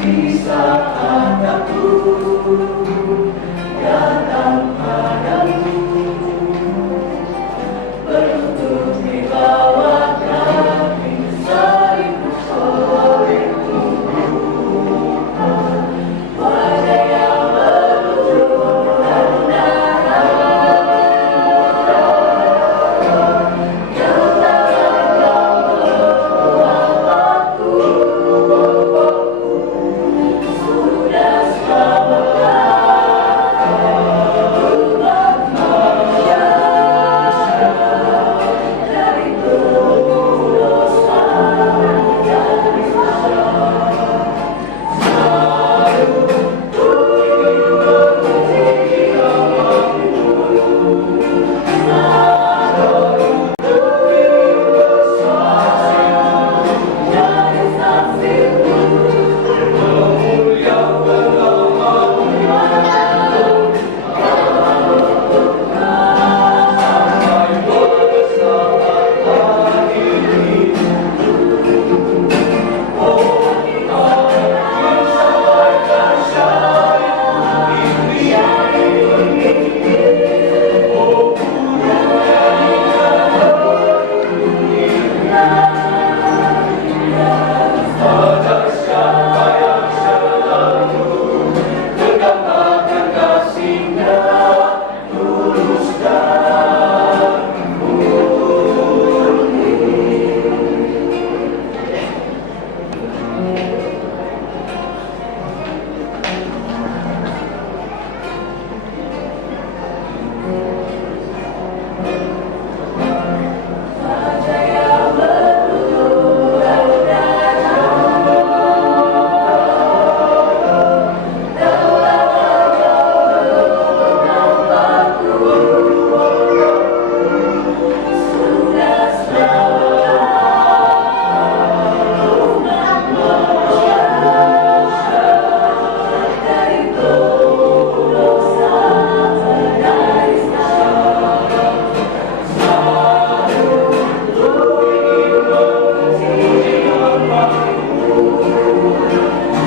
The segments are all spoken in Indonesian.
Di saat aku datang padamu, berlutut di bawah kaki salibmu olehmu, wajah yang berlutut dan darah, yang tangan membuat aku sudah selamatkan umat manusia dari dosa dan dosa. Selalu ku memuji namamu, selalu ku bersaksi menjadi saksimu, memuliakan namamu sampai pada saat akhir hidup. Oh, ingin sampaikan syariat ini. Oh, pada siapa yang selalu mendapatkan kasih-Nya tulus dan murni. Wajah yang berlutut dan sudah selamatkan umat manusia dari dosa dari dosa. Selalu ku ingin memuji namamu,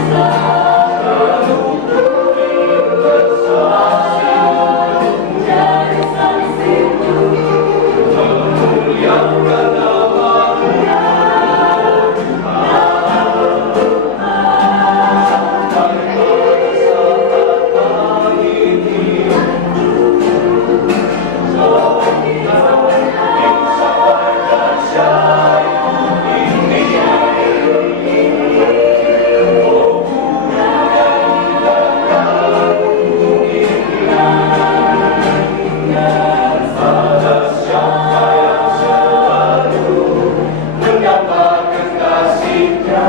selalu ku ingin bersaksi menjadi saksimu, memuliakan namamu sampai pada saat akhir hidup. Oh, ingin sampaikan syariat ini. Oh, pada siapa yang selalu mendapatkan kasih-Nya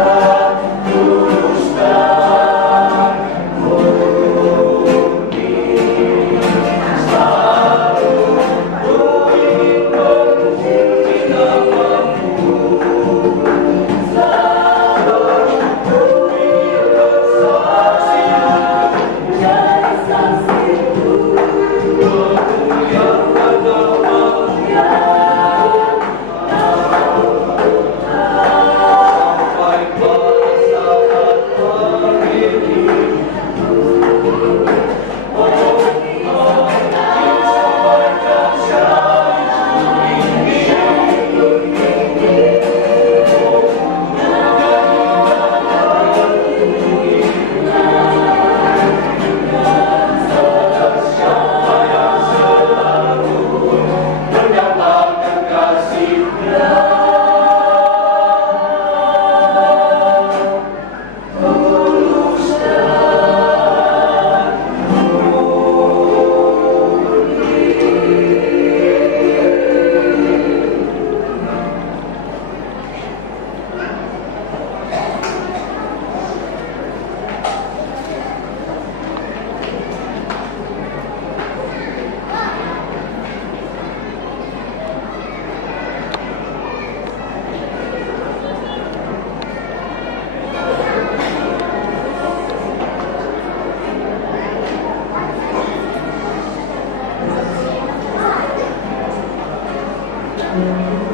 tulus dan murni. Selalu ku ingin memuji namamu, selalu ku ingin bersaksi menjadi saksimu, memuliakan namamu sampai pada saat akhir hidup. Oh, ingin sampaikan syariat ini. Pada siapa yang selalu mendapatkan kasih-Nya tulus dan murni.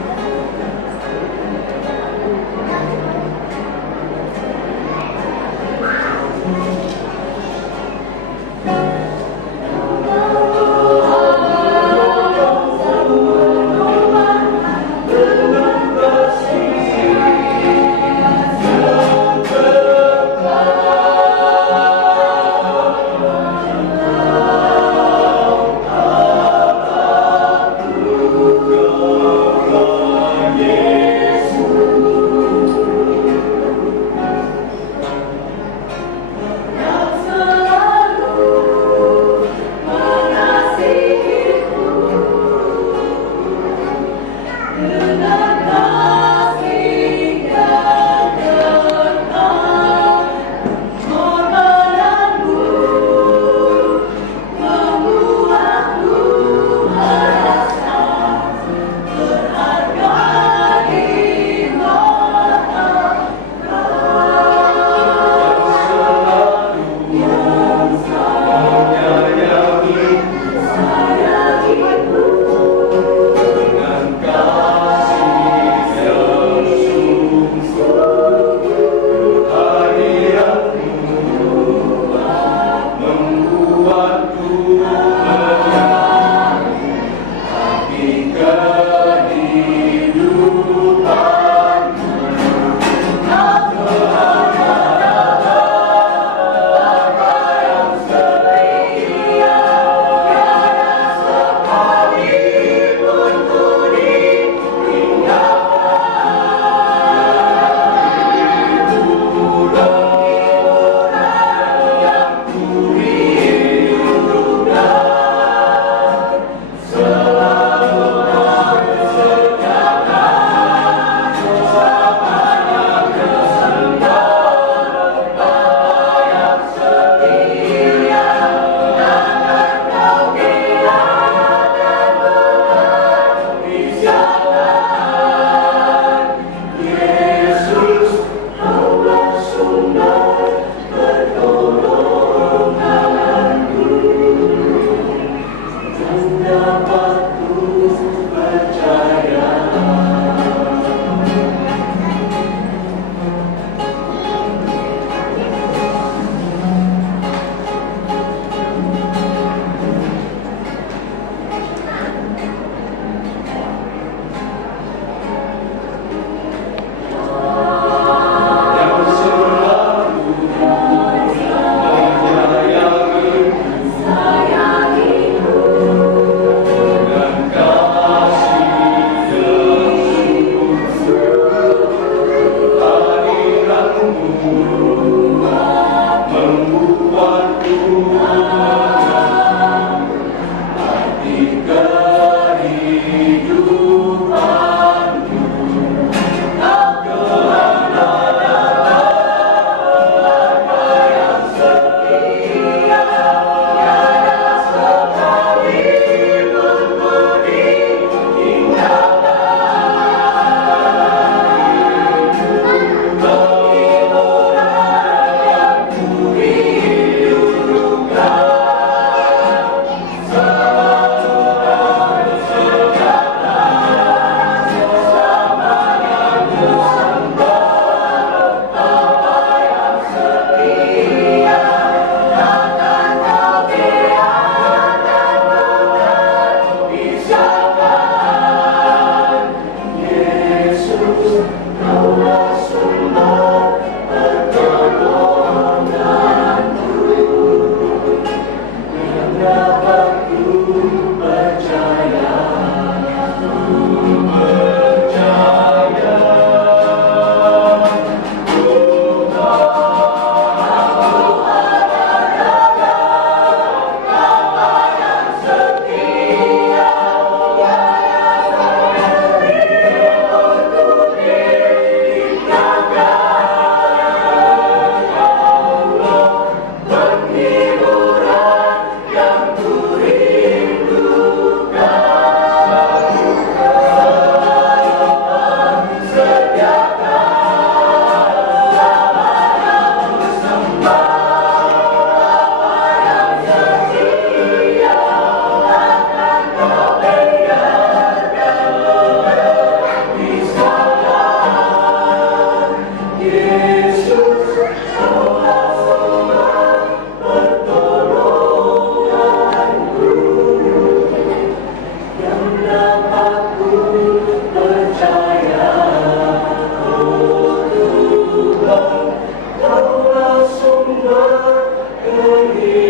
Kaulah sumber kehidupan.